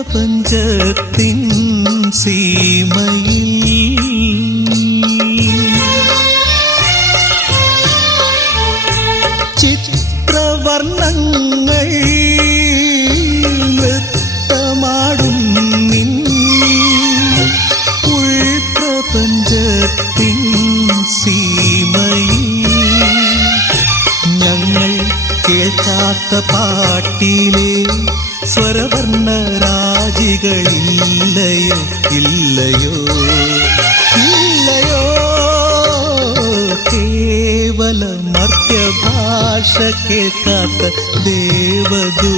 പ്രപഞ്ചത്തിൻ സീമയിൽ ചിത്രവർണങ്ങൾ നൃത്തമാടും നിൻ ഉൾപ്രപഞ്ചത്തിൻ സീമയിൽ. ഞങ്ങൾ കേൾക്കാത്ത പാട്ടിലെ സ്വരവർണരാ രാജികളില്ലയോ ഇല്ലയോ? ഇല്ലയോ? കേവല മർത്യഭാഷ കേൾക്കാത്ത ദേവദൂതികയാണോ?